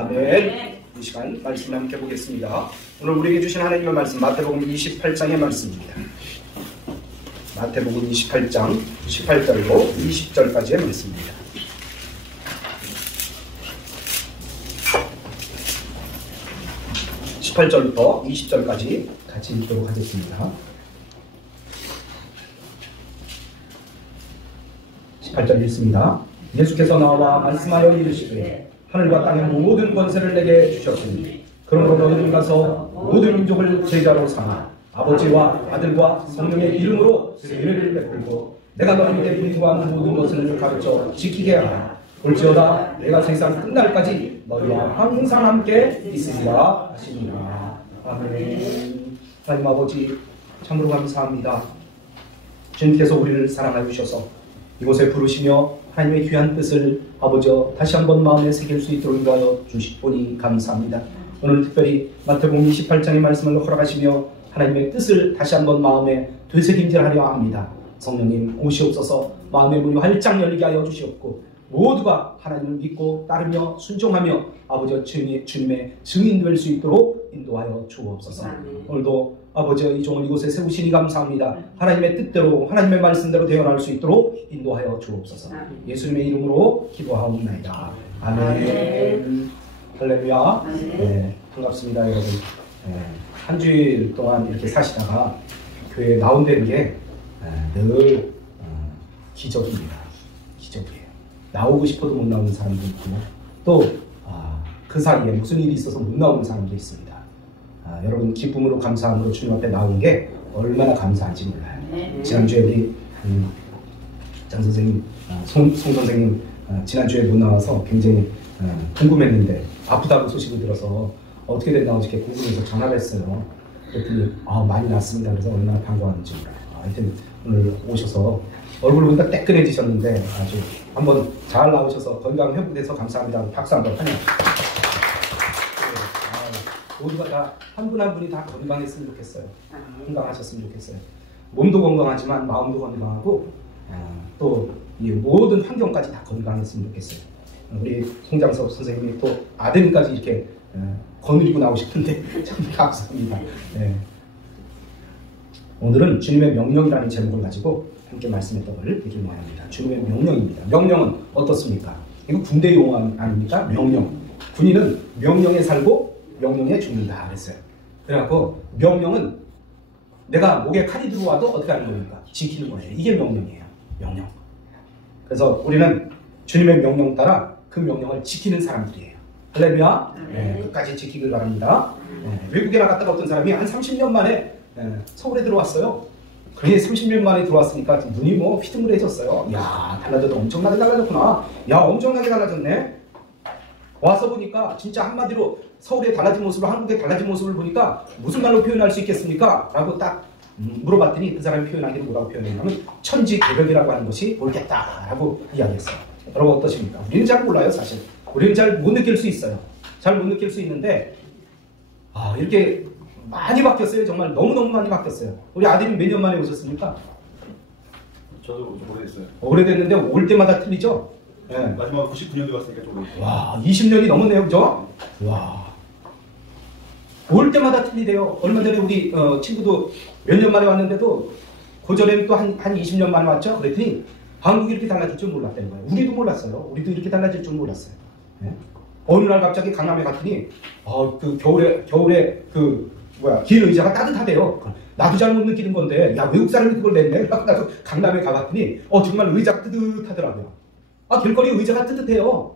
아멘. 이 시간 말씀 함께 보겠습니다. 오늘 우리에게 주신 하나님의 말씀 마태복음 28장의 말씀입니다. 마태복음 28장 18절로 20절까지의 말씀입니다. (18절부터) (20절까지) 같이 읽도록 하겠습니다. 18절 읽습니다. 예수께서 나와 말씀하여 이르시되 하늘과 땅의 모든 권세를 내게 주셨으니 그러므로 너희는 가서 모든 민족을 제자로 삼아 아버지와 아들과 성령의 이름으로 세례를 베풀고 내가 너희에게 분부한 모든 것을 가르쳐 지키게 하라. 볼지어다 내가 세상 끝날까지 너희와 항상 함께 있으리라 하시니라. 아멘. 하나님 아버지 참으로 감사합니다. 주님께서 우리를 사랑하여 주셔서 이곳에 부르시며 하나님의 귀한 뜻을 아버지 다시 한번 마음에 새길 수 있도록 인도하여 주시오니 감사합니다. 오늘 특별히 마태복음 28장의 말씀을 허락하시며 하나님의 뜻을 다시 한번 마음에 되새김질하려 합니다. 성령님 오시옵소서. 마음의 문이 활짝 열리게 하여 주시옵고 모두가 하나님을 믿고 따르며 순종하며 아버지 주님의 증인 될 수 있도록 인도하여 주옵소서. 오늘도 아버지 이 종을 이곳에 세우시니 감사합니다. 하나님의 뜻대로 하나님의 말씀대로 되어나갈 수 있도록 인도하여 주옵소서. 예수님의 이름으로 기도하옵나이다. 아멘. 할렐루야. 네, 반갑습니다 여러분. 한 주일 동안 이렇게 사시다가 교회에 나온다는 게 늘 기적입니다. 기적이에요. 나오고 싶어도 못 나오는 사람도 있고 또 그 사이에 무슨 일이 있어서 못 나오는 사람도 있습니다. 여러분 기쁨으로 감사함으로 주님 앞에 나온 게 얼마나 감사한지 몰라요. 지난주에 우리 장 선생님, 송 선생님 지난주에 못 나와서 굉장히 궁금했는데 아프다고 소식을 들어서 어떻게 됐나 어저께 궁금해서 전화를 했어요. 그랬더니 많이 낫습니다. 그래서 얼마나 반가웠는지 몰라요. 하여튼 오늘 오셔서 얼굴 보니까 따끈해지셨는데 아주 한번 잘 나오셔서 건강 회복돼서 감사합니다. 박수 한번 하네요. 모두가 다 한 분 한 분이 다 건강했으면 좋겠어요. 건강하셨으면 좋겠어요. 몸도 건강하지만 마음도 건강하고 또 이 모든 환경까지 다 건강했으면 좋겠어요. 우리 송장섭 선생님이 또 아드님까지 이렇게 거느리고 나오셨는데 참 감사합니다. 네. 오늘은 주님의 명령이라는 제목을 가지고 함께 말씀했던 것을 드리려 합니다. 주님의 명령입니다. 명령은 어떻습니까? 이거 군대 용어 아닙니까? 명령. 군인은 명령에 살고 명령에 죽는다 그랬어요. 그래갖고 명령은 내가 목에 칼이 들어와도 어떻게 하는 겁니까? 지키는 거예요. 이게 명령이에요. 명령. 그래서 우리는 주님의 명령 따라 그 명령을 지키는 사람들이에요. 할렐루야. 네, 끝까지 지키길 바랍니다. 외국에 나갔다가 어떤 사람이 한 30년 만에 서울에 들어왔어요. 그게 30년 만에 들어왔으니까 눈이 뭐 휘둥그레졌어요. 야, 달라져도 엄청나게 달라졌구나. 야, 엄청나게 달라졌네. 와서 보니까 진짜 한마디로 서울의 달라진 모습을 한국의 달라진 모습을 보니까 무슨 말로 표현할 수 있겠습니까? 라고 딱 물어봤더니 그 사람이 표현하기를 뭐라고 표현했냐면 천지개벽이라고 하는 것이 옳겠다라고 이야기했어요. 여러분 어떠십니까? 우리는 잘 몰라요 사실. 우리는 잘 못 느낄 수 있어요. 잘 못 느낄 수 있는데 이렇게 많이 바뀌었어요. 정말 너무너무 많이 바뀌었어요. 우리 아들이 몇 년 만에 오셨습니까? 저도 좀 오래됐어요. 오래됐는데 올 때마다 틀리죠? 네. 마지막 99년도에 왔으니까 좀 오래됐어요. 와, 20년이 넘었네요. 그죠? 와. 올 때마다 틀리대요. 얼마 전에 우리 친구도 몇 년 만에 왔는데도 고전에는 또 한 20년 만에 왔죠? 그랬더니 한국이 이렇게 달라질 줄 몰랐다는 거예요. 우리도 몰랐어요. 우리도 이렇게 달라질 줄 몰랐어요. 네? 어느 날 갑자기 강남에 갔더니 그 겨울에 긴 의자가 따뜻하대요. 나도 잘 못 느끼는 건데 야 외국 사람이 그걸 냈네. 나도 강남에 가봤더니 정말 의자가 뜨뜻하더라고요. 길거리 의자가 뜨뜻해요.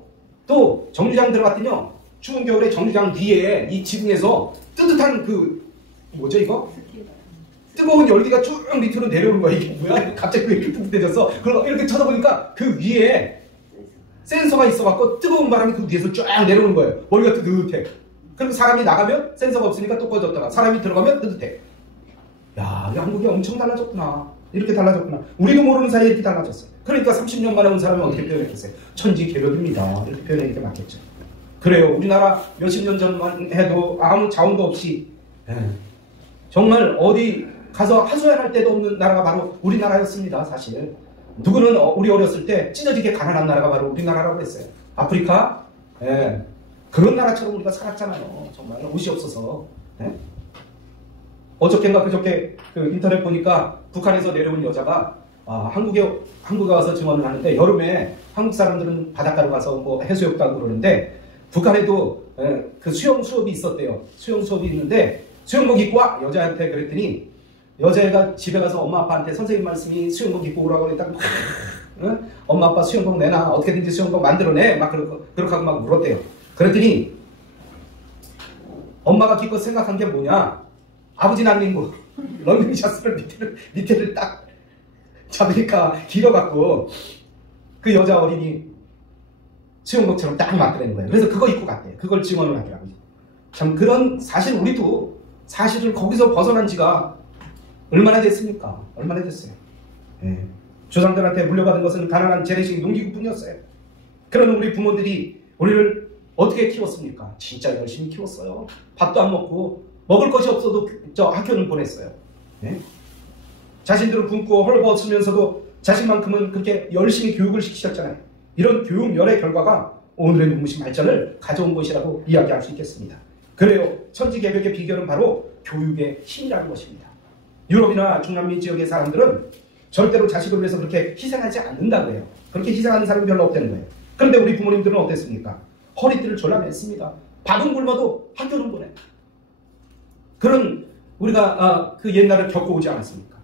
또 정류장 들어갔더니요 추운 겨울에 정류장 위에 이 지붕에서 뜨뜻한 뭐죠 이거? 뜨거운 열기가 쭉 밑으로 내려오는 거야. 이게 뭐야? 갑자기 왜 이렇게 뜨뜻해졌어? 그럼 이렇게 쳐다보니까 그 위에 센서가 있어갖고 뜨거운 바람이 그 위에서 쫙 내려오는 거예요. 머리가 뜨뜻해. 그럼 사람이 나가면 센서가 없으니까 또 꺼졌다가 사람이 들어가면 뜨뜻해. 야, 한국이 엄청 달라졌구나. 이렇게 달라졌구나. 우리도 모르는 사이에 이렇게 달라졌어요. 그러니까 30년 만에 온 사람이 어떻게 표현했겠어요? 천지개벽입니다. 이렇게 표현하는 게 맞겠죠. 그래요. 우리나라 몇십 년 전만 해도 아무 자원도 없이 정말 어디 가서 하소연할 데도 없는 나라가 바로 우리나라였습니다. 사실 우리 어렸을 때 찢어지게 가난한 나라가 바로 우리나라라고 했어요. 아프리카 그런 나라처럼 우리가 살았잖아요. 정말 옷이 없어서. 네? 어저께인가 그저께 그 인터넷 보니까 북한에서 내려온 여자가 한국에 와서 증언을 하는데, 여름에 한국 사람들은 바닷가로 가서 뭐 해수욕도 하고 그러는데 북한에도 그 수영 수업이 있었대요. 수영 수업이 있는데 수영복 입고 와! 여자한테 그랬더니 여자애가 집에 가서 엄마 아빠한테 선생님 말씀이 수영복 입고 오라고 그랬다가 엄마 아빠 수영복 내놔, 어떻게든지 수영복 만들어내, 막 그렇게 하고 막 물었대요. 그랬더니 엄마가 기껏 생각한 게 뭐냐, 아버지 난닝구 런닝샷을 밑에를 딱 잡으니까 길어갖고 그 여자 어린이 수영복처럼 딱 만들어낸 거예요. 그래서 그거 입고 갔대요. 그걸 증언을 하더라고요. 참, 그런, 사실 우리도 사실은 거기서 벗어난 지가 얼마나 됐습니까? 얼마나 됐어요. 예. 조상들한테 물려받은 것은 가난한 재래식 농기구뿐이었어요. 그런 우리 부모들이 우리를 어떻게 키웠습니까? 진짜 열심히 키웠어요. 밥도 안 먹고 먹을 것이 없어도 학교는 보냈어요. 예? 자신들은 굶고 헐벗으면서도 자신만큼은 그렇게 열심히 교육을 시키셨잖아요. 이런 교육열의 결과가 오늘의 눈부신 발전을 가져온 것이라고 이야기할 수 있겠습니다. 그래요. 천지개벽의 비결은 바로 교육의 힘이라는 것입니다. 유럽이나 중남미 지역의 사람들은 절대로 자식을 위해서 그렇게 희생하지 않는다고 해요. 그렇게 희생하는 사람이 별로 없다는 거예요. 그런데 우리 부모님들은 어땠습니까? 허리띠를 졸라맸습니다. 밥은 굶어도 학교는 보내. 그런 우리가 그 옛날을 겪어오지 않았습니까?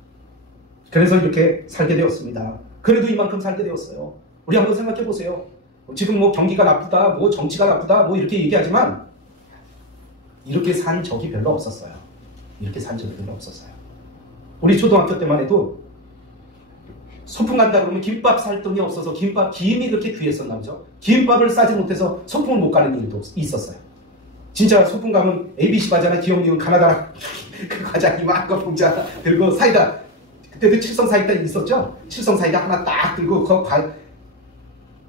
그래서 이렇게 살게 되었습니다. 그래도 이만큼 살게 되었어요. 우리 한번 생각해 보세요. 지금 뭐 경기가 나쁘다, 뭐 정치가 나쁘다, 뭐 이렇게 얘기하지만 이렇게 산 적이 별로 없었어요. 이렇게 산 적이 별로 없었어요. 우리 초등학교 때만 해도 소풍 간다 그러면 김밥 살 돈이 없어서 김이 그렇게 귀했었나 보죠. 김밥을 싸지 못해서 소풍을 못 가는 일도 있었어요. 진짜 소풍 가면 ABC 과자나 기억니은 가나다 그 과자 이만한 봉자 들고 사이다, 그때도 칠성 사이다 있었죠? 칠성 사이다 하나 딱 들고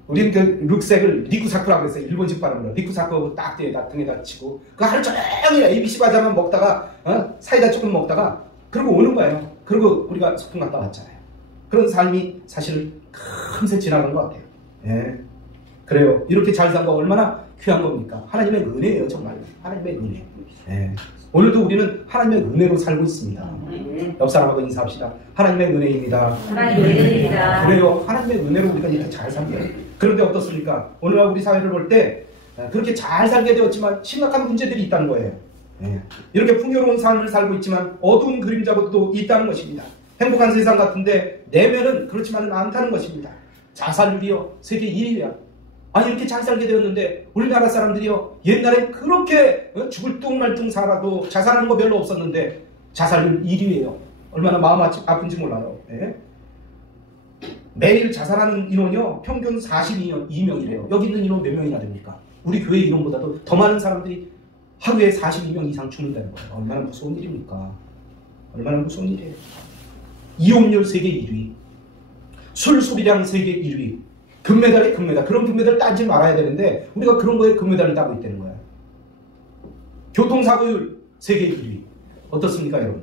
우리는 그 룩색을 리쿠사쿠라고 했어요. 일본식 발음으로 리쿠사쿠 딱 등에다 치고 그 하루 종일 ABC 과자만 먹다가 사이다 조금 먹다가 그러고 오는 거예요. 그리고 우리가 소풍 갔다 왔잖아요. 그런 삶이 사실 금세 지나간 것 같아요. 예. 그래요. 이렇게 잘 산 거 얼마나 귀한 겁니까? 하나님의 은혜예요. 정말 하나님의 은혜. 예. 오늘도 우리는 하나님의 은혜로 살고 있습니다. 옆 사람하고 인사합시다. 하나님의 은혜입니다. 하나님의 은혜입니다. 그래요. 하나님의 은혜로 우리가 이렇게 잘 살게요. 그런데 어떻습니까? 오늘날 우리 사회를 볼 때 그렇게 잘 살게 되었지만 심각한 문제들이 있다는 거예요. 예. 이렇게 풍요로운 삶을 살고 있지만 어두운 그림자도 있다는 것입니다. 행복한 세상 같은데 내면은 그렇지만은 않다는 것입니다. 자살률이요 세계 1위야. 아니 이렇게 잘 살게 되었는데 우리나라 사람들이요 옛날에 그렇게 죽을 뚱말뚱 살아도 자살하는 거 별로 없었는데 자살률 1위예요. 얼마나 마음 아픈지 몰라요. 예? 매일 자살하는 인원이요 평균 42명이래요. 여기 있는 인원 몇 명이나 됩니까? 우리 교회 인원보다도 더 많은 사람들이 하루에 42명 이상 죽는다는 거예요. 얼마나 무서운 일입니까? 얼마나 무서운 일이에요. 이혼율 세계 1위, 술 소비량 세계 1위, 금메달에 금메달. 그런 금메달 따지 말아야 되는데 우리가 그런 거에 금메달을 따고 있다는 거야. 교통사고율 세계 1위. 어떻습니까 여러분?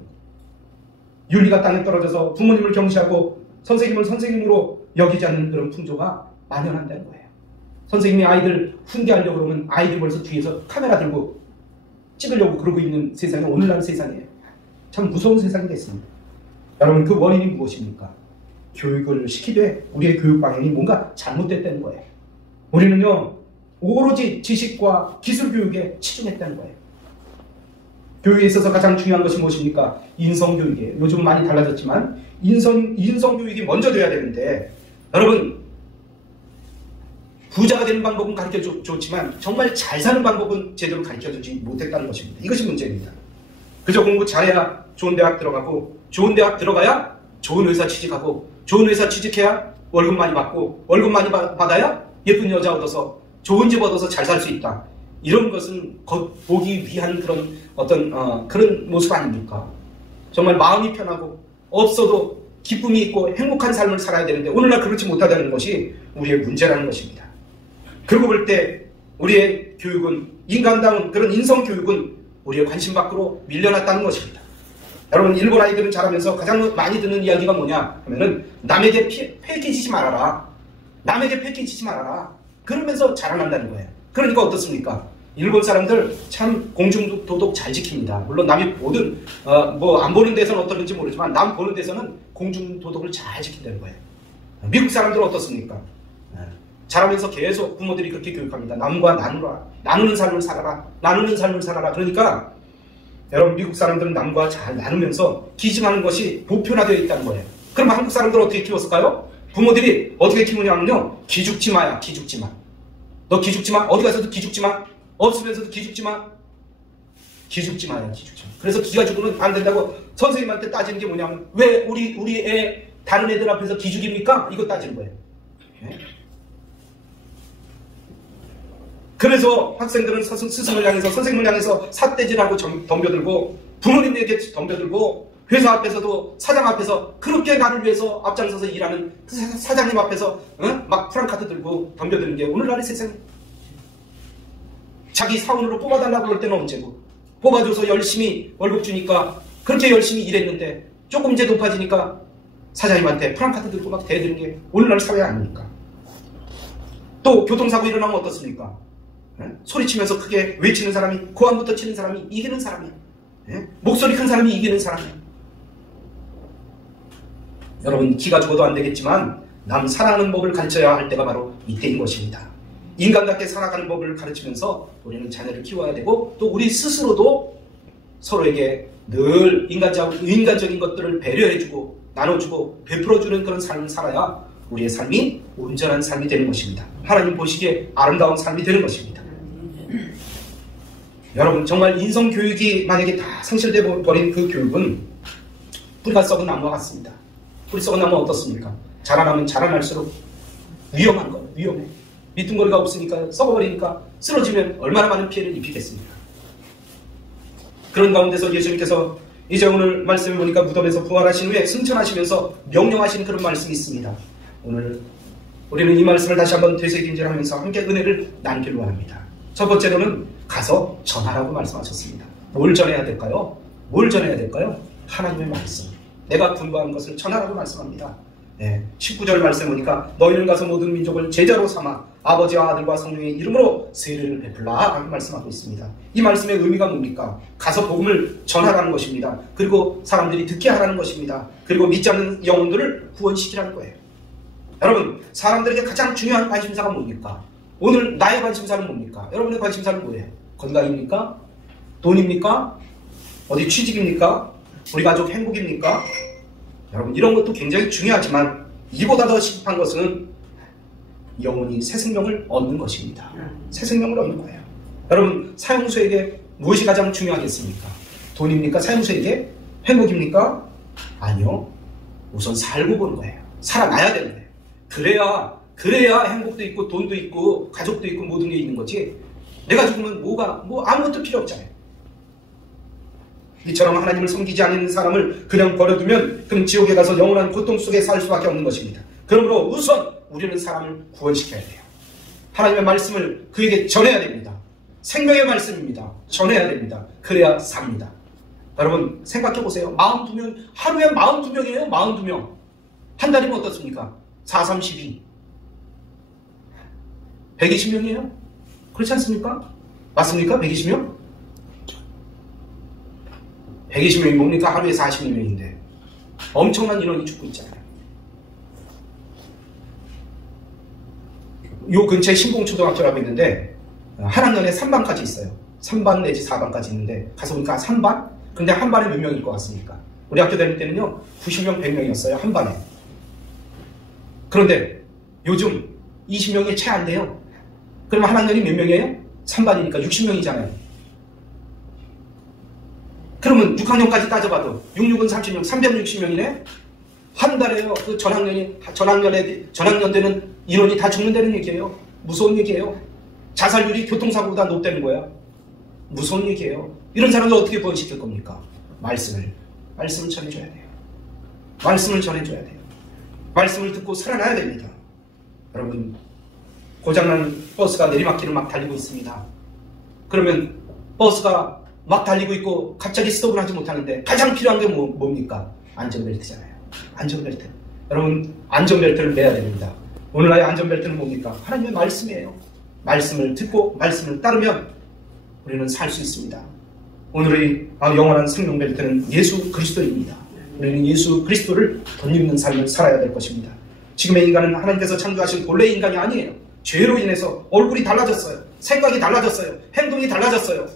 윤리가 땅에 떨어져서 부모님을 경시하고 선생님을 선생님으로 여기지 않는 그런 풍조가 만연한다는 거예요. 선생님이 아이들 훈계하려고 그러면 아이들 벌써 뒤에서 카메라 들고 찍으려고 그러고 있는 세상이 오늘날 세상이에요. 참 무서운 세상이 됐습니다. 여러분 그 원인이 무엇입니까? 교육을 시키되 우리의 교육 방향이 뭔가 잘못됐다는 거예요. 우리는요 오로지 지식과 기술 교육에 치중했다는 거예요. 교육에 있어서 가장 중요한 것이 무엇입니까? 인성교육이에요. 요즘 많이 달라졌지만 인성교육이 먼저 돼야 되는데 여러분 부자가 되는 방법은 가르쳐줬지만 정말 잘 사는 방법은 제대로 가르쳐주지 못했다는 것입니다. 이것이 문제입니다. 그저 공부 잘해야 좋은 대학 들어가고 좋은 대학 들어가야 좋은 회사 취직하고 좋은 회사 취직해야 월급 많이 받고 월급 많이 받아야 예쁜 여자 얻어서 좋은 집 얻어서 잘 살 수 있다. 이런 것은 겉보기 위한 그런 어떤 그런 모습 아닙니까? 정말 마음이 편하고 없어도 기쁨이 있고 행복한 삶을 살아야 되는데 오늘날 그렇지 못하다는 것이 우리의 문제라는 것입니다. 그러고 볼 때 우리의 교육은 인간다운 그런 인성교육은 우리의 관심 밖으로 밀려났다는 것입니다. 여러분 일본 아이들은 자라면서 가장 많이 듣는 이야기가 뭐냐 하면은 남에게 패기지지 말아라. 남에게 패기지지 말아라. 그러면서 자라난다는 거예요. 그러니까 어떻습니까? 일본 사람들 참 공중도덕 잘 지킵니다. 물론 남이 보든 뭐 안 보는 데서는 어떨는지 모르지만 남 보는 데서는 공중도덕을 잘 지킨다는 거예요. 미국 사람들은 어떻습니까? 자라면서 계속 부모들이 그렇게 교육합니다. 남과 나누라. 나누는 삶을 살아라. 나누는 삶을 살아라. 그러니까 여러분 미국 사람들은 남과 잘 나누면서 기증하는 것이 보편화되어 있다는 거예요. 그럼 한국 사람들은 어떻게 키웠을까요? 부모들이 어떻게 키우냐면요. 기죽지 마야. 기죽지 마. 너 기죽지 마. 어디 가서도 기죽지 마. 없으면서도 기죽지 마. 기죽지 마야. 기죽지 마. 그래서 기가 죽으면 안 된다고 선생님한테 따지는 게 뭐냐면 왜 우리 애 다른 애들 앞에서 기죽입니까? 이거 따지는 거예요. 네? 그래서 학생들은 스승을 향해서 선생님을 향해서 삿대질하고 덤벼들고 부모님에게 덤벼들고 회사 앞에서도 사장 앞에서 그렇게 나를 위해서 앞장서서 일하는 사장님 앞에서 막 프랑카드 들고 덤벼드는 게 오늘날의 세상이에요. 자기 사원으로 뽑아달라고 할 때는 언제고 뽑아줘서 열심히 월급 주니까 그렇게 열심히 일했는데 조금 이제 높아지니까 사장님한테 프랑카드 들고 막 대드는 게 오늘날 사회 아닙니까? 또 교통사고 일어나면 어떻습니까? 소리치면서 크게 외치는 사람이 고함부터 치는 사람이 이기는 사람이야. 목소리 큰 사람이 이기는 사람이야. 여러분 기가 죽어도 안 되겠지만 남 사랑하는 법을 가르쳐야 할 때가 바로 이때인 것입니다. 인간답게 살아가는 법을 가르치면서 우리는 자녀를 키워야 되고 또 우리 스스로도 서로에게 늘 인간적인 것들을 배려해주고 나눠주고 베풀어주는 그런 삶을 살아야 우리의 삶이 온전한 삶이 되는 것입니다. 하나님 보시기에 아름다운 삶이 되는 것입니다. 여러분 정말 인성교육이 만약에 다 상실되어 버린 그 교육은 뿌리가 썩은 나무와 같습니다. 뿌리 썩은 나무는 어떻습니까? 자라나면 자라날수록 위험한 거예요. 위험해. 밑둥거리가 없으니까 썩어버리니까 쓰러지면 얼마나 많은 피해를 입히겠습니까? 그런 가운데서 예수님께서 이제 오늘 말씀을 보니까 무덤에서 부활하신 후에 승천하시면서 명령하시는 그런 말씀이 있습니다. 오늘 우리는 이 말씀을 다시 한번 되새김질하면서 함께 은혜를 나누기로 합니다. 첫 번째로는 가서 전하라고 말씀하셨습니다. 뭘 전해야 될까요? 뭘 전해야 될까요? 하나님의 말씀. 내가 분부한 것을 전하라고 말씀합니다. 19절 말씀 보니까 너희는 가서 모든 민족을 제자로 삼아 아버지와 아들과 성령의 이름으로 세례를 베풀라 라고 말씀하고 있습니다. 이 말씀의 의미가 뭡니까? 가서 복음을 전하라는 것입니다. 그리고 사람들이 듣게 하라는 것입니다. 그리고 믿지 않는 영혼들을 구원시키라는 거예요. 여러분 사람들에게 가장 중요한 관심사가 뭡니까? 오늘 나의 관심사는 뭡니까? 여러분의 관심사는 뭐예요? 건강입니까? 돈입니까? 어디 취직입니까? 우리 가족 행복입니까? 여러분 이런 것도 굉장히 중요하지만 이보다 더 심한 것은 영혼이 새 생명을 얻는 것입니다. 새 생명을 얻는 거예요. 여러분 사형수에게 무엇이 가장 중요하겠습니까? 돈입니까? 사형수에게 행복입니까? 아니요. 우선 살고 보는 거예요. 살아나야 되는 거예요. 그래야 행복도 있고 돈도 있고 가족도 있고 모든 게 있는 거지. 내가 죽으면 아무것도 필요 없잖아요. 이처럼 하나님을 섬기지 않는 사람을 그냥 버려두면 그는 지옥에 가서 영원한 고통 속에 살 수밖에 없는 것입니다. 그러므로 우선 우리는 사람을 구원시켜야 돼요. 하나님의 말씀을 그에게 전해야 됩니다. 생명의 말씀입니다. 전해야 됩니다. 그래야 삽니다. 여러분 생각해보세요. 42명, 하루에 42명이에요. 42명. 한 달이면 어떻습니까? 4, 3, 12. 120명이에요? 그렇지 않습니까? 맞습니까? 120명? 120명이 뭡니까? 하루에 42명인데 엄청난 인원이 죽고 있잖아요. 요 근처에 신공초등학교라고 있는데 한 학년에 3반까지 있어요. 3반 내지 4반까지 있는데 가서 보니까 3반? 근데 한 반에 몇 명일 것 같습니까? 우리 학교 다닐 때는요 90명, 100명이었어요. 한 반에. 그런데 요즘 20명이 채 안 돼요. 그러면 한 학년이 몇 명이에요? 3반이니까 60명이잖아요. 그러면 6학년까지 따져봐도 66은 30명, 360명이네? 한 달에요. 그 전학년 되는 인원이 다 죽는다는 얘기예요. 무서운 얘기예요. 자살률이 교통사고보다 높다는 거야. 무서운 얘기예요. 이런 사람들 어떻게 구원시킬 겁니까? 말씀을 전해줘야 돼요. 말씀을 전해줘야 돼요. 말씀을 듣고 살아나야 됩니다. 여러분 고장난 버스가 내리막길을 막 달리고 있습니다. 그러면 버스가 막 달리고 있고 갑자기 스톱을 하지 못하는데 가장 필요한 게 뭡니까? 안전벨트잖아요. 안전벨트. 여러분 안전벨트를 매야 됩니다. 오늘날의 안전벨트는 뭡니까? 하나님의 말씀이에요. 말씀을 듣고 말씀을 따르면 우리는 살 수 있습니다. 오늘의 영원한 생명 벨트는 예수 그리스도입니다. 우리는 예수 그리스도를 덧입는 삶을 살아야 될 것입니다. 지금의 인간은 하나님께서 창조하신 본래의 인간이 아니에요. 죄로 인해서 얼굴이 달라졌어요. 생각이 달라졌어요. 행동이 달라졌어요.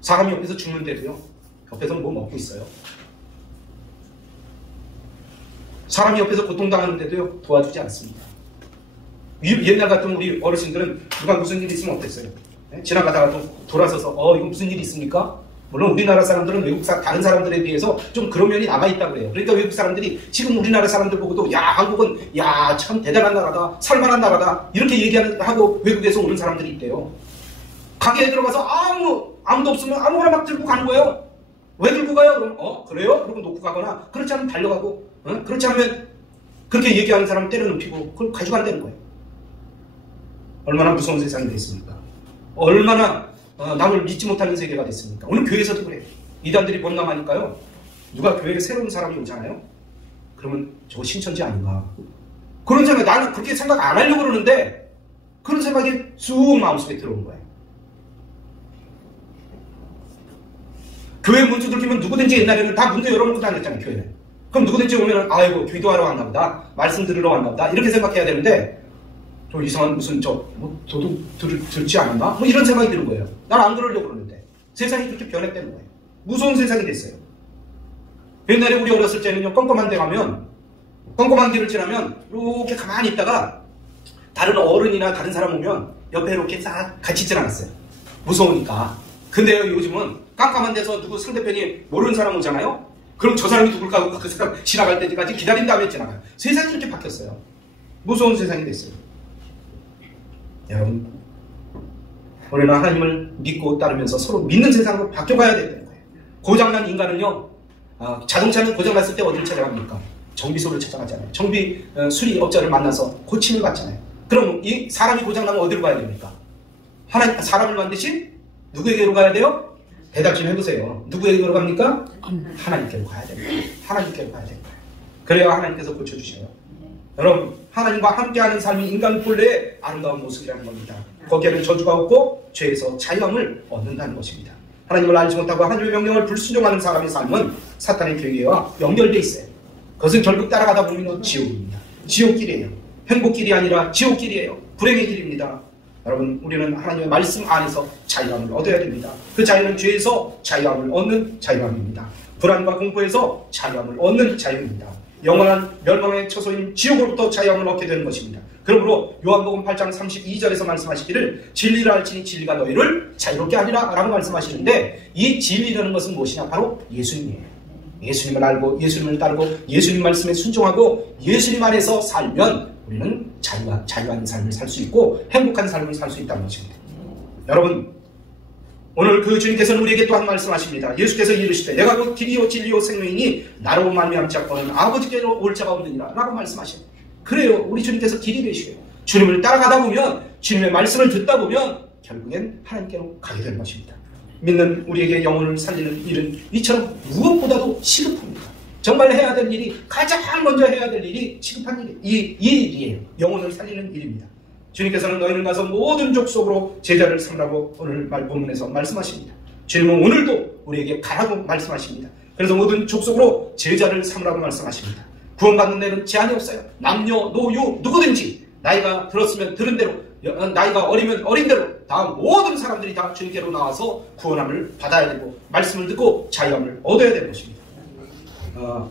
사람이 옆에서 죽는데도요, 옆에서는 뭐 먹고 있어요. 사람이 옆에서 고통당하는데도요, 도와주지 않습니다. 옛날 같은 우리 어르신들은 누가 무슨 일이 있으면 어땠어요? 지나가다가 또 돌아서서 이거 무슨 일이 있습니까? 물론 우리나라 사람들은 다른 사람들에 비해서 좀 그런 면이 남아있다고 그래요. 그러니까 외국 사람들이 지금 우리나라 사람들 보고도 야, 한국은 야, 참 대단한 나라다, 살만한 나라다 이렇게 얘기하고 외국에서 오는 사람들이 있대요. 가게에 들어가서 아무도 없으면 아무거나 막 들고 가는 거예요. 왜 들고 가요? 그럼 그래요? 그러고 놓고 가거나, 그렇지 않으면 달려가고, 그렇지 않으면 그렇게 얘기하는 사람 때려눕히고 그걸 가져간다는 거예요. 얼마나 무서운 세상이 됐습니까? 얼마나 남을 믿지 못하는 세계가 됐습니까? 오늘 교회에서도 그래요. 이단들이 범람하니까요, 누가 교회에 새로운 사람이 오잖아요? 그러면 저거 신천지 아닌가? 그런 생각, 나는 그렇게 생각 안 하려고 그러는데 그런 생각이 쑥 마음속에 들어오는 거예요. 교회 문 두들기면 누구든지 옛날에는 다 문도 열어놓고 다녔잖아요, 교회는. 그럼 누구든지 오면 아이고 기도하러 왔나 보다, 말씀 들으러 왔나 보다 이렇게 생각해야 되는데, 저 이상한 무슨 도둑 들지 않았나? 뭐 이런 생각이 드는 거예요. 난 안 그러려고 그러는데 세상이 그렇게 변했다는 거예요. 무서운 세상이 됐어요. 옛날에 우리 어렸을 때는요, 껌껌한 데 가면, 껌껌한 길을 지나면 이렇게 가만히 있다가 다른 어른이나 다른 사람 오면 옆에 이렇게 싹 같이 지나갔어요. 무서우니까. 근데요, 요즘은 깜깜한 데서 누구 상대편이 모르는 사람 오잖아요? 그럼 저 사람이 누굴까 하고 그 사람 지나갈 때까지 기다린 다음에 지나가요. 세상이 이렇게 바뀌었어요. 무서운 세상이 됐어요. 여러분, 우리는 하나님을 믿고 따르면서 서로 믿는 세상으로 바뀌어가야 되는 거예요. 고장난 인간은요, 자동차는 고장났을 때 어디를 찾아갑니까? 정비소를 찾아가잖아요. 정비 수리업자를 만나서 고침을 받잖아요. 그럼 이 사람이 고장나면 어디로 가야 됩니까? 사람을 만드신 누구에게로 가야 돼요? 대답 좀 해보세요. 누구에게로 갑니까? 하나님께로 가야 됩니다. 하나님께로 가야 됩니다. 그래야 하나님께서 고쳐주셔요. 여러분, 하나님과 함께하는 삶이 인간 본래의 아름다운 모습이라는 겁니다. 거기에는 저주가 없고 죄에서 자유함을 얻는다는 것입니다. 하나님을 알지 못하고 하나님의 명령을 불순종하는 사람의 삶은 사탄의 계획과 연결되어 있어요. 그것은 결국 따라가다 보면 지옥입니다. 지옥길이에요. 행복길이 아니라 지옥길이에요. 불행의 길입니다. 여러분, 우리는 하나님의 말씀 안에서 자유함을 얻어야 됩니다. 그 자유는 죄에서 자유함을 얻는 자유함입니다. 불안과 공포에서 자유함을 얻는 자유입니다. 영원한 멸망의 처소인 지옥으로부터 자유함을 얻게 되는 것입니다. 그러므로 요한복음 8장 32절에서 말씀하시기를 진리를 알지니 진리가 너희를 자유롭게 하리라 라고 말씀하시는데, 이 진리라는 것은 무엇이냐? 바로 예수님이에요. 예수님을 알고 예수님을 따르고 예수님 말씀에 순종하고 예수님 안에서 살면 우리는 자유한 삶을 살 수 있고 행복한 삶을 살 수 있다는 것입니다. 여러분, 오늘 그 주님께서는 우리에게 또한 말씀하십니다. 예수께서 이르시되 내가 곧 길이요 진리요 생명이니 나로 말미암지 않고는 아버지께로 올 자가 없느니라 라고 말씀하십니다. 그래요. 우리 주님께서 길이 되시고요. 주님을 따라가다 보면, 주님의 말씀을 듣다 보면 결국엔 하나님께로 가게 되는 것입니다. 믿는 우리에게 영혼을 살리는 일은 이처럼 무엇보다도 시급합니다. 정말 해야 될 일이, 가장 먼저 해야 될 일이 시급한 일이에요. 이 일이에요. 영혼을 살리는 일입니다. 주님께서는 너희는 가서 모든 족속으로 제자를 삼으라고 오늘 본문에서 말씀하십니다. 주님은 오늘도 우리에게 가라고 말씀하십니다. 그래서 모든 족속으로 제자를 삼으라고 말씀하십니다. 구원받는 데는 제한이 없어요. 남녀, 노유, 누구든지 나이가 들었으면 들은 대로, 나이가 어리면 어린 대로 다 모든 사람들이 다 주님께로 나와서 구원함을 받아야 되고 말씀을 듣고 자유함을 얻어야 되는 것입니다.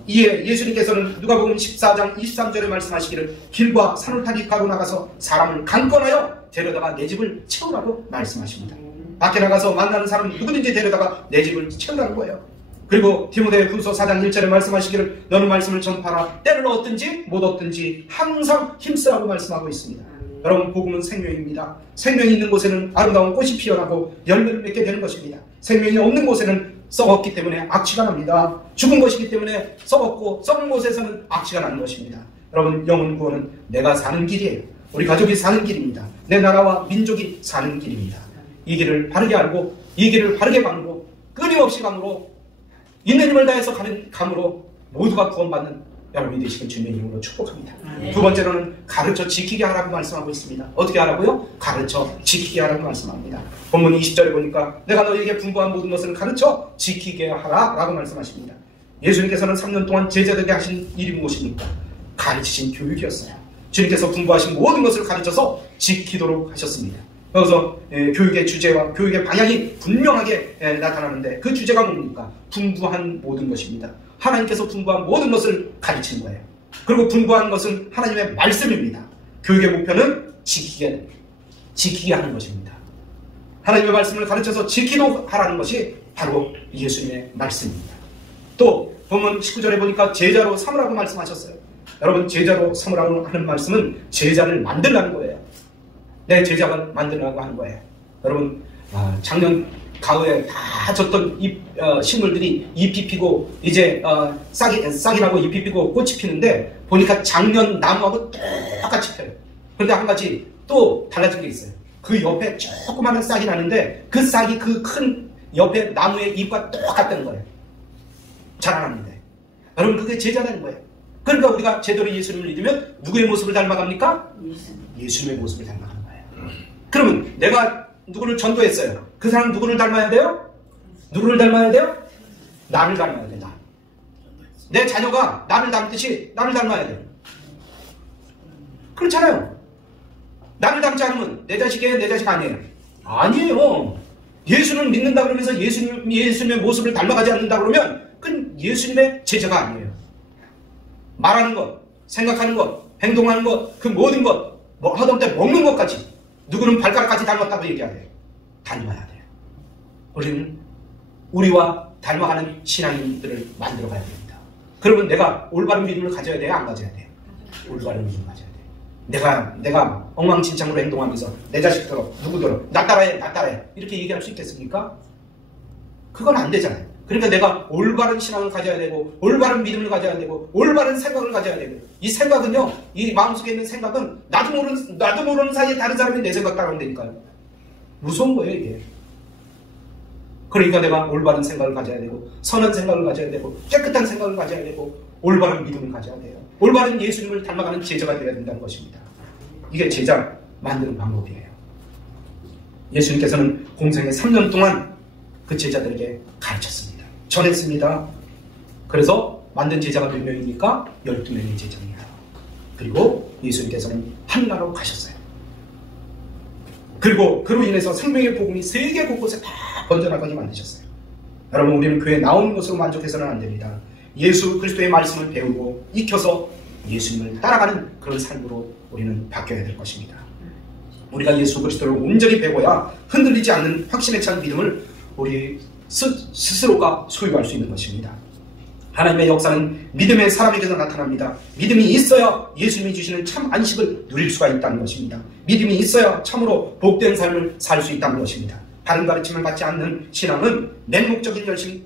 이에 예수님께서는 누가복음 14장 23절에 말씀하시기를 길과 산울타리 가로 나가서 사람을 강권하여 데려다가 내 집을 채우라고 말씀하십니다. 밖에 나가서 만나는 사람 누구든지 데려다가 내 집을 채우라는 거예요. 그리고 디모데후서 4장 1절에 말씀하시기를 너는 말씀을 전파하라. 때를 얻든지 못 얻든지 항상 힘쓰라고 말씀하고 있습니다. 여러분, 복음은 생명입니다. 생명이 있는 곳에는 아름다운 꽃이 피어나고 열매를 맺게 되는 것입니다. 생명이 없는 곳에는 썩었기 때문에 악취가 납니다. 죽은 것이기 때문에 썩었고 썩은 곳에서는 악취가 나는 것입니다. 여러분, 영혼 구원은 내가 사는 길이에요. 우리 가족이 사는 길입니다. 내 나라와 민족이 사는 길입니다. 이 길을 바르게 알고 이 길을 바르게 감으로, 끊임없이 감으로, 있는 힘을 다해서 가는 감으로 모두가 구원받는 여러분이 되시길 주님의 이름으로 축복합니다. 두 번째로는 가르쳐 지키게 하라고 말씀하고 있습니다. 어떻게 하라고요? 가르쳐 지키게 하라고 말씀합니다. 본문 20절에 보니까 내가 너희에게 분부한 모든 것을 가르쳐 지키게 하라라고 말씀하십니다. 예수님께서는 3년 동안 제자들에게 하신 일이 무엇입니까? 가르치신 교육이었어요. 주님께서 분부하신 모든 것을 가르쳐서 지키도록 하셨습니다. 그래서 교육의 주제와 교육의 방향이 분명하게 나타나는데 그 주제가 뭡니까? 분부한 모든 것입니다. 하나님께서 분부한 모든 것을 가르치는 거예요. 그리고 분부한 것은 하나님의 말씀입니다. 교육의 목표는 지키게 하는 것입니다. 하나님의 말씀을 가르쳐서 지키도록 하라는 것이 바로 예수님의 말씀입니다. 또 본문 19절에 보니까 제자로 삼으라고 말씀하셨어요. 여러분, 제자로 삼으라고 하는 말씀은 제자를 만들라는 거예요. 내 제자가 만들라고 하는 거예요. 여러분, 작년 가을에 다 졌던 식물들이 잎이 피고 이제 싹이 나고 잎이 피고 꽃이 피는데 보니까 작년 나무하고 똑같이 펴요. 그런데 한 가지 또 달라진 게 있어요. 그 옆에 조그마한 싹이 나는데 그 싹이 그 큰 옆에 나무의 잎과 똑같다는 거예요. 자라나는데. 여러분, 그게 제자라는 거예요. 그러니까 우리가 제대로 예수님을 믿으면 누구의 모습을 닮아갑니까? 예수님의 모습을 닮아가는 거예요. 그러면 내가 누구를 전도했어요. 그 사람은 누구를 닮아야 돼요? 누구를 닮아야 돼요? 나를 닮아야 돼. 내 자녀가 나를 닮듯이 나를 닮아야 돼요. 그렇잖아요. 나를 닮지 않으면 내 자식이에요? 내 자식 아니에요? 아니에요. 예수를 믿는다 그러면서 예수님의 모습을 닮아가지 않는다 그러면 그건 예수님의 제자가 아니에요. 말하는 것, 생각하는 것, 행동하는 것, 그 모든 것, 하다못해 먹는 것까지 누구는 발가락까지 닮았다고 얘기해야 돼요. 닮아야 돼요. 우리는 우리와 닮아가는 신앙인들을 만들어 가야 됩니다. 그러면 내가 올바른 믿음을 가져야 돼요? 안 가져야 돼요? 올바른 믿음을 가져야 돼요. 내가 엉망진창으로 행동하면서 내 자식들어 누구들어 나 따라해 이렇게 얘기할 수 있겠습니까? 그건 안 되잖아요. 그러니까 내가 올바른 신앙을 가져야 되고 올바른 믿음을 가져야 되고 올바른 생각을 가져야 되고 이 생각은요, 이 마음속에 있는 생각은 나도 모르는 사이에 다른 사람이 내 생각 따라온다니까요. 무서운 거예요, 이게. 그러니까 내가 올바른 생각을 가져야 되고 선한 생각을 가져야 되고 깨끗한 생각을 가져야 되고 올바른 믿음을 가져야 돼요. 올바른 예수님을 닮아가는 제자가 되어야 된다는 것입니다. 이게 제자 만드는 방법이에요. 예수님께서는 공생의 3년 동안 그 제자들에게 가르쳤습니다. 전했습니다. 그래서 만든 제자가 몇 명입니까? 12명의 제자입니다. 그리고 예수님께서는 하늘나라로 가셨어요. 그리고 그로 인해서 생명의 복음이 세계 곳곳에 다 번져나가게 만드셨어요. 여러분, 우리는 교회에 나오는 것으로 만족해서는 안 됩니다. 예수 그리스도의 말씀을 배우고 익혀서 예수님을 따라가는 그런 삶으로 우리는 바뀌어야 될 것입니다. 우리가 예수 그리스도를 온전히 배워야 흔들리지 않는 확신에 찬 믿음을 우리 스스로가 소유할 수 있는 것입니다. 하나님의 역사는 믿음의 사람에게서 나타납니다. 믿음이 있어야 예수님이 주시는 참 안식을 누릴 수가 있다는 것입니다. 믿음이 있어야 참으로 복된 삶을 살 수 있다는 것입니다. 다른 가르침을 받지 않는 신앙은 맹목적인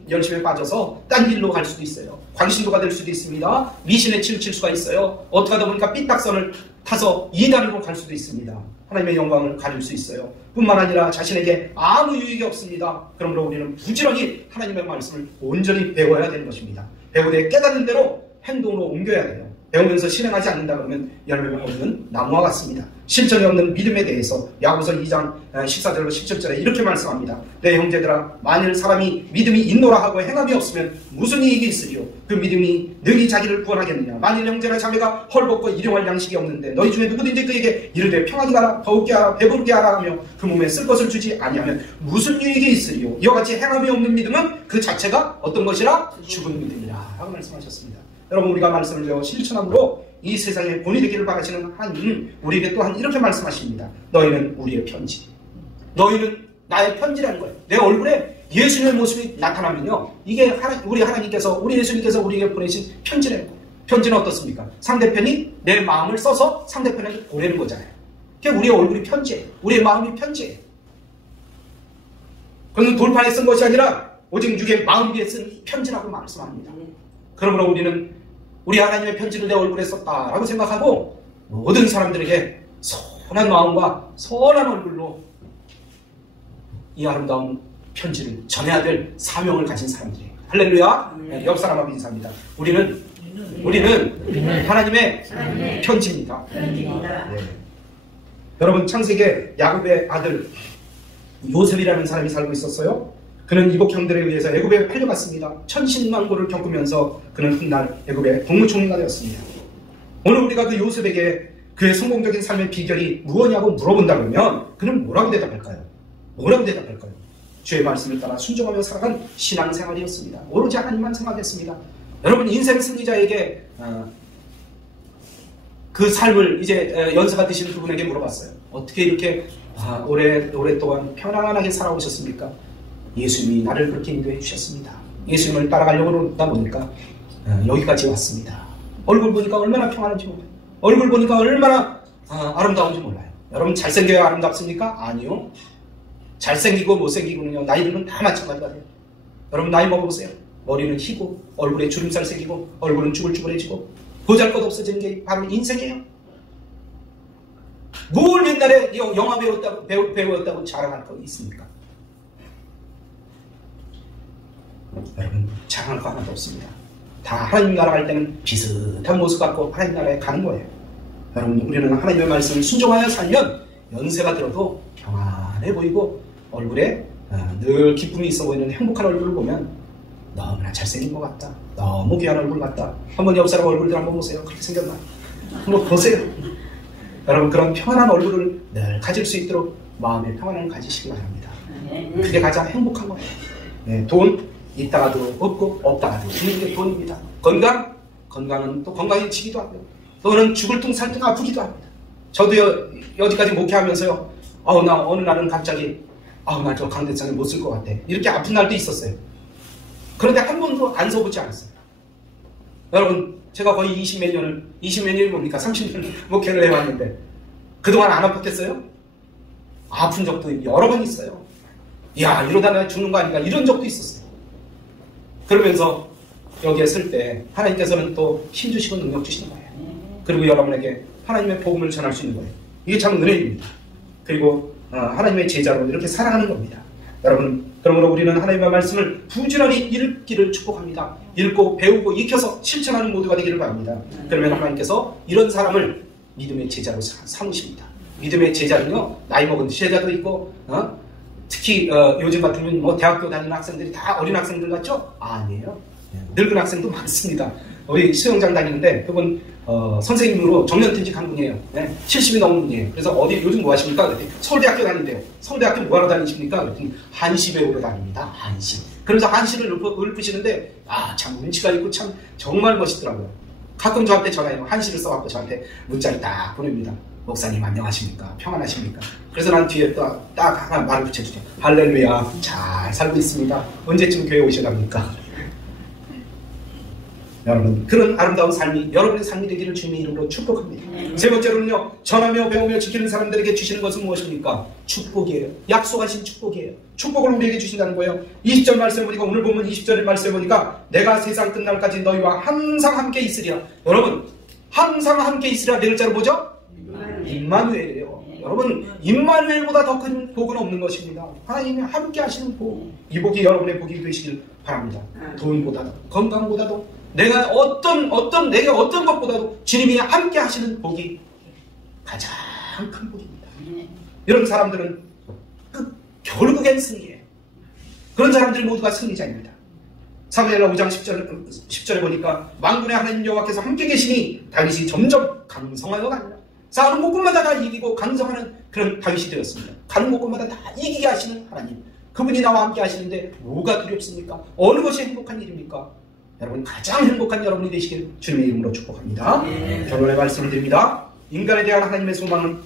열심에 빠져서 딴 길로 갈 수도 있어요. 광신도가 될 수도 있습니다. 미신에 치우칠 수가 있어요. 어떻게 하다 보니까 삐딱선을 타서 이단으로 갈 수도 있습니다. 하나님의 영광을 가릴 수 있어요. 뿐만 아니라 자신에게 아무 유익이 없습니다. 그러므로 우리는 부지런히 하나님의 말씀을 온전히 배워야 되는 것입니다. 배우되 깨닫는 대로 행동으로 옮겨야 돼요. 배우면서 실행하지 않는다 그러면 열매가 없는 나무와 같습니다. 실천이 없는 믿음에 대해서 야고보서 2장 14절로 17절에 이렇게 말씀합니다. 내 형제들아, 만일 사람이 믿음이 있노라 하고 행함이 없으면 무슨 이익이 있으리요? 그 믿음이 능히 자기를 구원하겠느냐? 만일 형제나 자매가 헐벗고 일용할 양식이 없는데 너희 중에 누구든지 그에게 이르되 평안히 가라, 더욱게 하라, 배부르게 하라 하며 그 몸에 쓸 것을 주지 아니하면 무슨 유익이 있으리요? 이와 같이 행함이 없는 믿음은 그 자체가 어떤 것이라? 죽은 믿음이라 라고 말씀하셨습니다. 여러분, 우리가 말씀을 배워 실천함으로 이 세상에 본이 되기를 바라시는 하나님, 우리에게 또한 이렇게 말씀하십니다. 너희는 우리의 편지. 너희는 나의 편지라는 거예요. 내 얼굴에 예수님의 모습이 나타나면요, 이게 우리 하나님께서, 우리 예수님께서 우리에게 보내신 편지라는 거예요. 편지는 어떻습니까? 상대편이 내 마음을 써서 상대편에게 보내는 거잖아요. 그게 우리의 얼굴이 편지예요. 우리의 마음이 편지예요. 그건 돌판에 쓴 것이 아니라 오직 육의 마음 위에 쓴 편지라고 말씀합니다. 그러므로 우리는 우리 하나님의 편지를 내 얼굴에 썼다라고 생각하고 모든 사람들에게 선한 마음과 선한 얼굴로 이 아름다운 편지를 전해야 될 사명을 가진 사람들이에요. 할렐루야. 네, 옆 사람하고 인사합니다. 우리는 우리는 하나님의 편지입니다. 여러분, 창세기에 야곱의 아들 요셉이라는 사람이 살고 있었어요. 그는 이복 형들에 의해서 애굽에 팔려갔습니다. 천신만고를 겪으면서 그는 훗날 애굽의 국무총리가 되었습니다. 오늘 우리가 그 요셉에게 그의 성공적인 삶의 비결이 무엇냐고 물어본다면 그는 뭐라고 대답할까요? 뭐라고 대답할까요? 주의 말씀을 따라 순종하며 살아간 신앙생활이었습니다. 오로지 하나님만 생각했습니다. 여러분, 인생 승리자에게 그 삶을 이제 연세가 드시는 그분에게 물어봤어요. 어떻게 이렇게 오랫동안 편안하게 살아오셨습니까? 예수님이 나를 그렇게 인도해 주셨습니다. 예수님을 따라가려고 하다 보니까 여기까지 왔습니다. 얼굴 보니까 얼마나 평안한지 몰라요. 얼굴 보니까 얼마나 아름다운지 몰라요. 여러분, 잘생겨야 아름답습니까? 아니요. 잘생기고 못생기고는요, 나이 들면 다 마찬가지가 돼요. 여러분, 나이 먹어보세요. 머리는 희고 얼굴에 주름살 새기고 얼굴은 쭈글쭈글해지고 보잘것 없어지는 게 바로 인생이에요. 뭘 옛날에 영화 배우였다고 자랑할 거 있습니까? 여러분, 자랑할 거 하나도 없습니다. 다 하나님 나라 갈 때는 비슷한 모습 갖고 하나님 나라에 가는 거예요. 여러분, 우리는 하나님의 말씀을 순종하여 살면 연세가 들어도 평안해 보이고 얼굴에 늘 기쁨이 있어 보이는 행복한 얼굴을 보면 너무나 잘생긴 것 같다, 너무 귀한 얼굴 같다. 한번 옆 사람 얼굴들 한번 보세요. 그렇게 생겼나? 한번 보세요. 여러분, 그런 평안한 얼굴을 늘 가질 수 있도록 마음의 평안을 가지시기 바랍니다. 그게 가장 행복한 거예요. 네, 돈 있다가도 없고 없다가도 있는 게 돈입니다. 건강은 또 건강해지기도 하고요. 또는 죽을 둥 살 둥 아프기도 합니다. 저도 여기까지 목회하면서요, 나 어느 날은 갑자기 나 저 강대상에 못 쓸 것 같아, 이렇게 아픈 날도 있었어요. 그런데 한 번도 안 서보지 않았어요. 여러분, 제가 거의 20몇 년이 뭡니까? 30년 목회를 해왔는데 그동안 안 아팠겠어요? 아픈 적도 여러 번 있어요. 이야, 이러다 나 죽는 거 아닌가, 이런 적도 있었어요. 그러면서 여기에 쓸 때 하나님께서는 또 힘주시고 능력 주시는 거예요. 그리고 여러분에게 하나님의 복음을 전할 수 있는 거예요. 이게 참 은혜입니다. 그리고 하나님의 제자로 이렇게 살아가는 겁니다. 여러분, 그러므로 우리는 하나님의 말씀을 부지런히 읽기를 축복합니다. 읽고 배우고 익혀서 실천하는 모두가 되기를 바랍니다. 그러면 하나님께서 이런 사람을 믿음의 제자로 삼으십니다. 믿음의 제자는요, 나이 먹은 제자도 있고, 특히 요즘 같으면 대학교 다니는 학생들이 다 어린 학생들 같죠? 아니에요. 늙은 학생도 많습니다. 우리 수영장 다니는데 그분 선생님으로 정년퇴직 한 분이에요. 70이 넘은 분이에요. 그래서 요즘 뭐 하십니까? 그랬더니 서울대학교 다닌대요. 서울대학교 뭐하러 다니십니까? 그랬더니 한시 배우러 다닙니다. 한시. 그러면서 한시를 읊으시는데 참 운치가 있고 참 정말 멋있더라고요. 가끔 저한테 전화해요. 한시를 써갖고 저한테 문자를 딱 보냅니다. 목사님 안녕하십니까? 평안하십니까? 그래서 난 뒤에 딱 하나 말을 붙여주죠. 할렐루야, 잘 살고 있습니다. 언제쯤 교회 오셔갑니까? 여러분, 그런 아름다운 삶이 여러분의 삶이 되기를 주님의 이름으로 축복합니다. 세 번째로는요, 전하며 배우며 지키는 사람들에게 주시는 것은 무엇입니까? 축복이에요. 약속하신 축복이에요. 축복을 우리에게 주신다는 거예요. 20절 말씀 보니까, 오늘 보면 20절의 말씀 보니까 내가 세상 끝날까지 너희와 항상 함께 있으리라. 여러분, 항상 함께 있으리라 네 글자로 보죠? 임마누엘이에요. 여러분, 임마누엘보다 더 큰 복은 없는 것입니다. 하나님이 함께 하시는 복, 이 복이 여러분의 복이 되시길 바랍니다. 돈보다도 건강보다도 내게 어떤 것보다도 주님이 함께 하시는 복이 가장 큰 복입니다. 이런 사람들은 결국엔 승리예요. 그런 사람들 모두가 승리자입니다. 사무엘하 5장 10절에 보니까 만군의 하나님 여호와께서 함께 계시니 다윗이 점점 강성하여 갑니다. 싸우는 곳곳마다 다 이기고 강성하는 그런 다윗이 되었습니다. 가는 곳곳마다 다 이기게 하시는 하나님, 그분이 나와 함께 하시는데 뭐가 두렵습니까? 어느 것이 행복한 일입니까? 여러분, 가장 행복한 여러분이 되시길 주님의 이름으로 축복합니다. 결론의 말씀을 드립니다. 인간에 대한 하나님의 소망은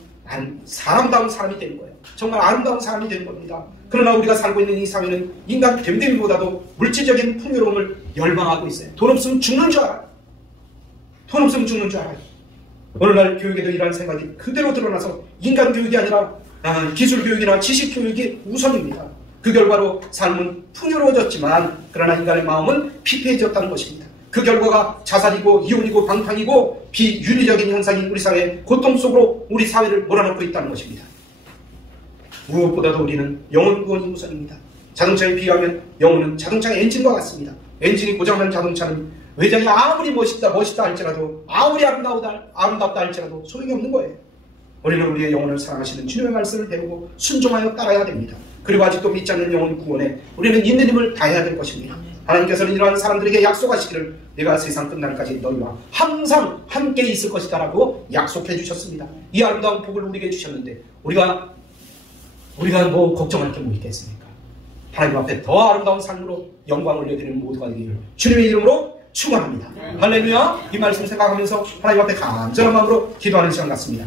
사람다운 사람이 되는 거예요. 정말 아름다운 사람이 되는 겁니다. 그러나 우리가 살고 있는 이 사회는 인간 됨됨이보다도 물질적인 풍요로움을 열망하고 있어요. 돈 없으면 죽는 줄 알아요. 돈 없으면 죽는 줄 알아요. 오늘날 교육에도 이러한 생각이 그대로 드러나서 인간 교육이 아니라 기술 교육이나 지식 교육이 우선입니다. 그 결과로 삶은 풍요로워졌지만 그러나 인간의 마음은 피폐해졌다는 것입니다. 그 결과가 자살이고 이혼이고 방탕이고 비윤리적인 현상이 우리 사회의 고통 속으로 우리 사회를 몰아넣고 있다는 것입니다. 무엇보다도 우리는 영혼 구원이 우선입니다. 자동차에 비유하면 영혼은 자동차의 엔진과 같습니다. 엔진이 고장난 자동차는 외장이 아무리 멋있다 할지라도, 아무리 아름답다 할지라도 소용이 없는 거예요. 우리는 우리의 영혼을 사랑하시는 주님의 말씀을 배우고 순종하여 따라야 됩니다. 그리고 아직도 믿지 않는 영혼 구원에 우리는 있는 힘을 다해야 될 것입니다. 하나님께서는 이러한 사람들에게 약속하시기를 내가 세상 끝날까지 너희와 항상 함께 있을 것이다 라고 약속해 주셨습니다. 이 아름다운 복을 우리에게 주셨는데 우리가 뭐 걱정할 게 뭐 있겠습니까? 하나님 앞에 더 아름다운 삶으로 영광을 올려드리는 모두가 되기를 주님의 이름으로 축원합니다. 할렐루야. 이 말씀 생각하면서 하나님 앞에 간절한 마음으로 기도하는 시간 같습니다.